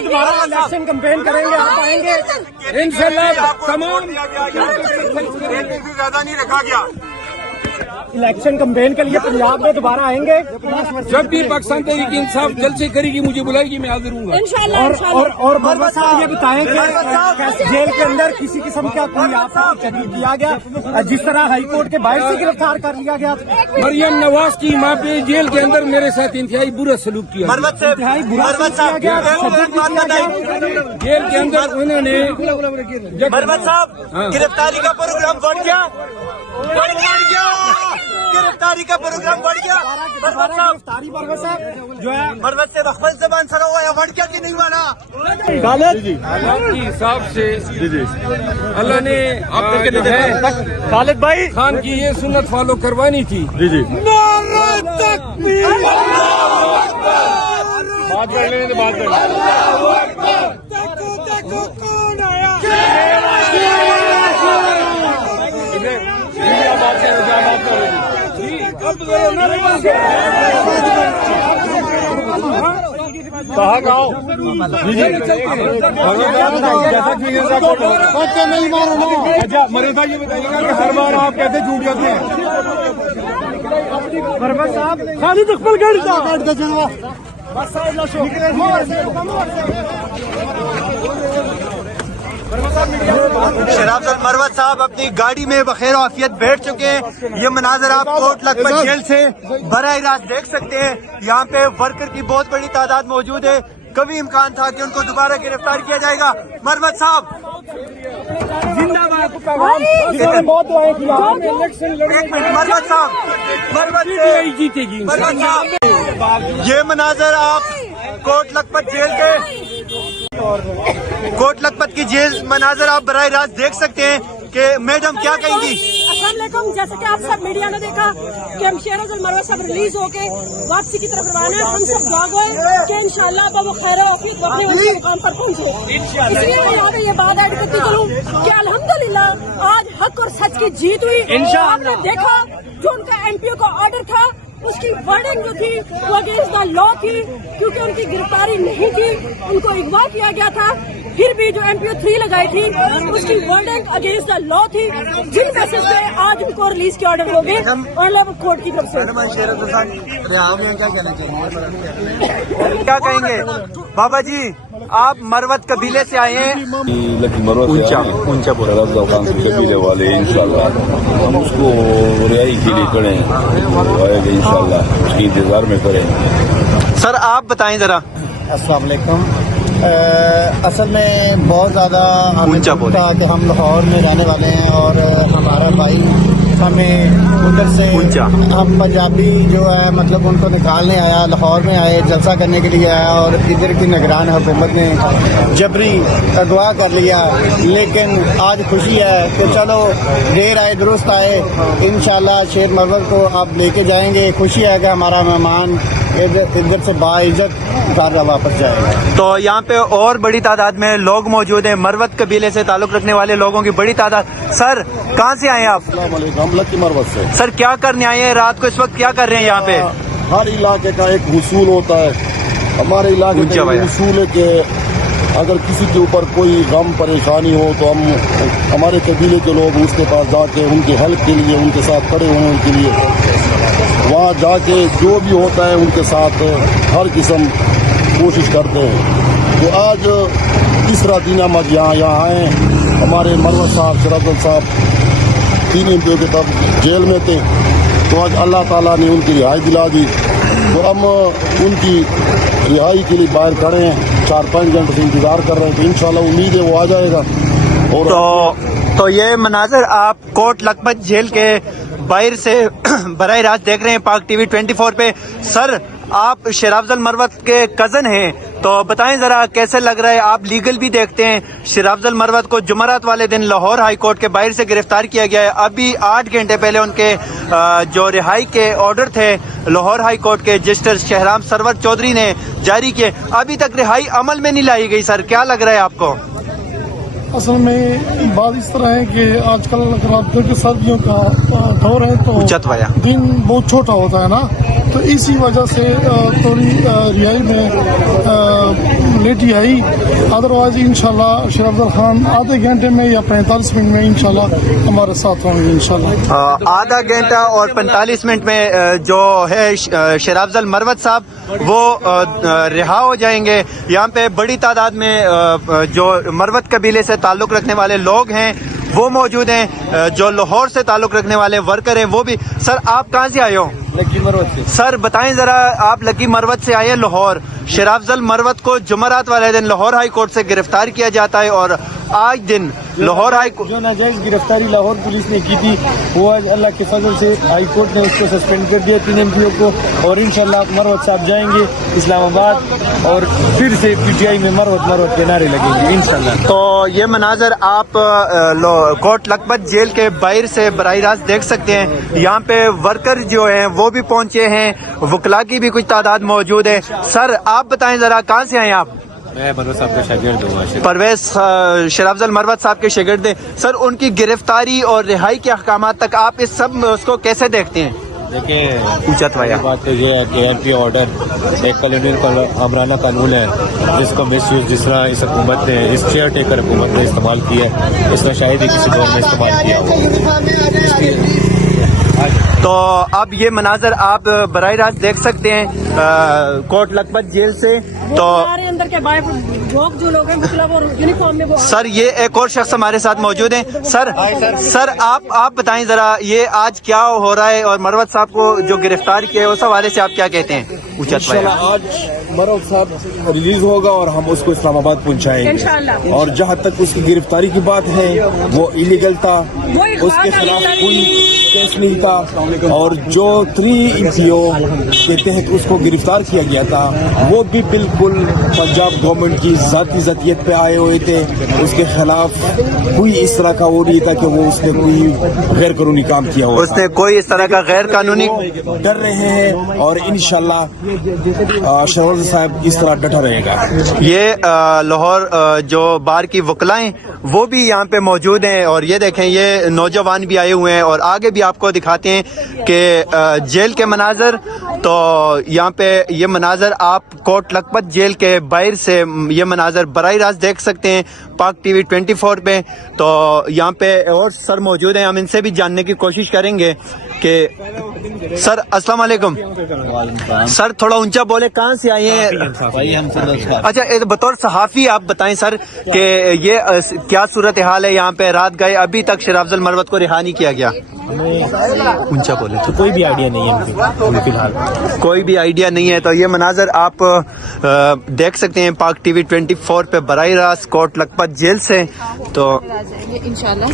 दोबारा election campaign करेंगे, आप आएंगे इंशाल्लाह। तमाम ज्यादा नहीं रखा गया। इलेक्शन कैंपेन के लिए पंजाब में दोबारा आएंगे। जब भी पाकिस्तान तहरीक इंसाफ जलसे करेगी मुझे बुलाएगी, मैं हाजिर हूँ। और मरवत साहब ये बताएं कि जेल के अंदर किसी किस्म का कोई आपको तशद्दुद किया गया, जिस तरह हाई कोर्ट के बाहर से गिरफ्तार कर लिया गया। मरियम नवाज की माँ पे जेल के अंदर मेरे साथ इंतहाई बुरा सलूक किया, इंतहाई बुरा किया गया, तशद्दुद भी किया गया। जेल के अंदर उन्होंने मरवत साहब गिरफ्तारी का प्रोग्राम बढ़ गया, गिरफ्तारी का प्रोग्राम बढ़ गया। गिरफ्तारी मरवत साहब जो है मरवत से मखमल जबान सरा हुआ है, बढ़ गया कि नहीं बढ़ा? अल्लाह के हिसाब से अल्लाह ने खालिद भाई खान की ये सुन्नत फॉलो करवानी थी। बात कर लेने बात कर कहाँ गाँव नहीं मारो। अच्छा मरेदा ये बताइएगा कि हर बार आप कैसे झूठ जाते हैं? मरवत साहब खालिद इकबाल गाड़ी का काट के चलवा शराफत मरवत साहब अपनी गाड़ी में बखैर आफियत बैठ चुके हैं। ये मनाजर आप कोट लखपत जेल से बराह रास्त देख सकते हैं। यहाँ पे वर्कर की बहुत बड़ी तादाद मौजूद है। कभी इम्कान था कि उनको दोबारा गिरफ्तार किया जाएगा। मरवत साहब जिंदाबाद। बहुत दुआएं की एक मिनट मरवत साहब, जीतेगी मरवत साहब ये मनाजर आप कोट लखपत जेल के कोट लखपत की जेल मनाजर आप बराह रास्त देख सकते हैं कि मैडम क्या कहेंगी। अस्सलाम वालेकुम। जैसे कि आप सब मीडिया ने देखा कि हम शेर अफजल मरवत साहब रिलीज होके वापसी की तरफ रवाना है। हम सब दुआ गए कि इंशाल्लाह वो खैर औफियत अपने मुकाम पर पहुंचे। इसलिए मैं यहाँ पे ये बात ऐड करती चलूँ कि अल्हम्दुलिल्लाह आज हक और सच की जीत हुई। आपने देखा जो उनका एमपीओ का ऑर्डर था उसकी वर्डिंग जो थी वो अगेंस्ट द लॉ थी, क्योंकि उनकी गिरफ्तारी नहीं थी, उनको अगवा किया गया था। फिर भी जो MPO 3 लगाई थी उसकी वर्डिंग अगेंस्ट द लॉ थी, जिन बेसिस पे आज उनको रिलीज के ऑर्डर हो गए ऑनलाइन कोर्ट की तरफ से। क्या कहेंगे बाबा जी, आप मरवत कबीले से आए हैं? ऊंचा कबीले वाले इंशाल्लाह हम उसको रिहाई के लिए खड़े हैं, इंशाल्लाह उसकी इंतजार में करें। सर आप बताएं जरा। अस्सलाम वालेकुम। असल में बहुत ज़्यादा हमें था कि हम लाहौर में रहने वाले हैं और हमारा भाई हमें उधर से हम पंजाबी जो है मतलब उनको निकालने आया, लाहौर में आए, जलसा करने के लिए आया और इधर की निगरान हुकूमत ने जबरी अगवा कर लिया। लेकिन आज खुशी है कि चलो देर आए दुरुस्त आए, इंशाल्लाह शेर मरवत को आप लेके जाएंगे। खुशी है कि हमारा मेहमान इधर से बाइज्जत घर वापस जाएगा। तो यहाँ पे और बड़ी तादाद में लोग मौजूद हैं, मरवत कबीले से ताल्लुक रखने वाले लोगों की बड़ी तादाद। सर कहाँ से आए आप? लकी मरवत से। सर क्या करने आए हैं रात को, इस वक्त क्या कर रहे हैं यहाँ पे? हर इलाके का एक उसूल होता है, हमारे इलाके का उसूल है कि अगर किसी के ऊपर कोई गम परेशानी हो तो हम हमारे कबीले के लोग उसके पास जाके उनके हेल्प के लिए, उनके साथ खड़े होने के लिए वहाँ जाके जो भी होता है उनके साथ हर किस्म कोशिश करते हैं। तो आज तीसरा दिन हम यहाँ आए। हमारे मरवत साहब शराफत साहब 3 एमपीओ के तब जेल में थे, तो आज अल्लाह ताला ने उनकी रिहाई दिला दी। तो हम उनकी रिहाई के लिए बाहर खड़े हैं, 4-5 घंटे से इंतजार कर रहे हैं। तो इंशाल्लाह उम्मीद है वो आ जाएगा। और तो ये मनाजर आप कोट लखपत जेल के बाहर से बराह रास्त देख रहे हैं पाक टीवी 24 पे। सर आप शेर अफजल मरवत के कजन हैं, तो बताएं जरा कैसे लग रहा है? आप लीगल भी देखते हैं। शेर अफजल मरवत को जुमेरात वाले दिन लाहौर हाई कोर्ट के बाहर से गिरफ्तार किया गया है। अभी 8 घंटे पहले उनके जो रिहाई के ऑर्डर थे लाहौर हाई कोर्ट के जस्टिस शहराम सरवर चौधरी ने जारी किए, अभी तक रिहाई अमल में नहीं लाई गई। सर क्या लग रहा है आपको? असल में बात इस तरह है कि आजकल अगर आप देखिए सर्दियों का दौर है तो दिन बहुत छोटा होता है ना, तो इसी वजह से थोड़ी रिहाई में लेटी आई। अदरवाइज इंशाल्लाह शेर अफजल खान आधे घंटे में या 45 मिनट में इंशाल्लाह हमारे साथ होंगे इंशाल्लाह। आधा घंटा और 45 मिनट में जो है शेर अफजल मरवत साहब वो रिहा हो जाएंगे। यहाँ पे बड़ी तादाद में जो मरवत कबीले से ताल्लुक़ रखने वाले लोग हैं वो मौजूद हैं, जो लाहौर से ताल्लुक़ रखने वाले वर्कर हैं वो भी। सर आप कहाँ से आए हो? लकी मरवत से। सर बताएं ज़रा, आप लकी मरवत से आए लाहौर। शेर अफजल मरवत को जुमेरात वाले दिन लाहौर हाई कोर्ट से गिरफ्तार किया जाता है और आज दिन लाहौर हाई कोर्ट जो नाजायज गिरफ्तारी लाहौर पुलिस ने की थी वो आज अल्लाह के फजल से हाई कोर्ट ने उसको सस्पेंड कर दिया 3 MPO को, और इंशाल्लाह मरवत साहब जाएंगे इस्लामाबाद और फिर से PTI में मरवत के नारे लगेंगे इंशाल्लाह। तो ये मनाजर आप कोट लखपत जेल के बाहर से बराह रास्त देख सकते हैं। यहाँ पे वर्कर जो हैं वो भी पहुंचे हैं, वकला की भी कुछ तादाद मौजूद है। सर आप बताएं ज़रा, कहाँ से आए आप? मैं मरवत साहब का शागिर्द हूँ। परवेज शेर अफजल मरवत साहब के शागिर्द हैं। सर उनकी गिरफ्तारी और रिहाई के अहकाम तक आप इस सब उसको कैसे देखते हैं? देखिए, बात तो ये है कि MP ऑर्डर एक कॉलोनियल आमराना कानून है जिसका मिस यूज जिस तरह इस हुकूमत ने, इस चेयर टेकर हुकूमत ने इस्तेमाल किया है, इसका शायद ही किसी दौर में इस्तेमाल किया हो। तो अब ये मनाजर आप बराह रास्त देख सकते हैं कोट लखपत जेल से। तो हमारे अंदर के बाहर लोग जो लोग हैं मतलब और यूनिफॉर्म में वो सर ये एक और शख्स हमारे साथ मौजूद हैं। सर आप बताएं जरा, ये आज क्या हो रहा है और मरवत साहब को जो गिरफ्तार किया है उस हवाले से आप क्या कहते हैं? इंशाल्लाह आज मरवत साहब रिलीज होगा और हम उसको इस्लामाबाद पहुंचाएंगे इंशाल्लाह। और जहां तक उसकी गिरफ्तारी की बात है वो इलीगल था, उसके खिलाफ कोई केस नहीं था, और जो 3 MPO के तहत उसको गिरफ्तार किया गया था वो भी बिल्कुल पंजाब गवर्नमेंट की जाती जतियत पे आए हुए थे। उसके खिलाफ कोई इस तरह का वो नहीं था कि वो उसने कोई गैर कानूनी काम किया हो, उसने कोई इस तरह का गैर कानूनी डर रहे हैं और इंशाल्लाह शहर साहब इस तरह डटा रहेगा। ये लाहौर जो बार की वकलाएं वो भी यहाँ पे मौजूद हैं और ये देखें ये नौजवान भी आए हुए हैं और आगे भी आपको दिखाते हैं कि जेल के मनाजर। तो यहाँ पे ये मनाजर आप कोट लखपत जेल के बाहर से ये मनाजर बराह रास्त देख सकते हैं पाक TV 24 पे। तो यहाँ पे और सर मौजूद हैं, हम इनसे भी जानने की कोशिश करेंगे कि सर अस्सलाम वालेकुम। सर थोड़ा ऊंचा बोले, कहाँ से आए हैं? अच्छा, बतौर सहाफ़ी आप बताएं सर कि ये क्या सूरत हाल है यहाँ पे? रात गए अभी तक शेर अफजल मरवत को रिहा नहीं किया गया। ऊंचा बोले तो कोई भी आइडिया नहीं है फिलहाल, कोई भी आइडिया नहीं है। तो ये मनाजर आप देख सकते हैं पाक TV 24 पे बराह रास्त कोट लखपत जेल से। तो इंशाल्लाह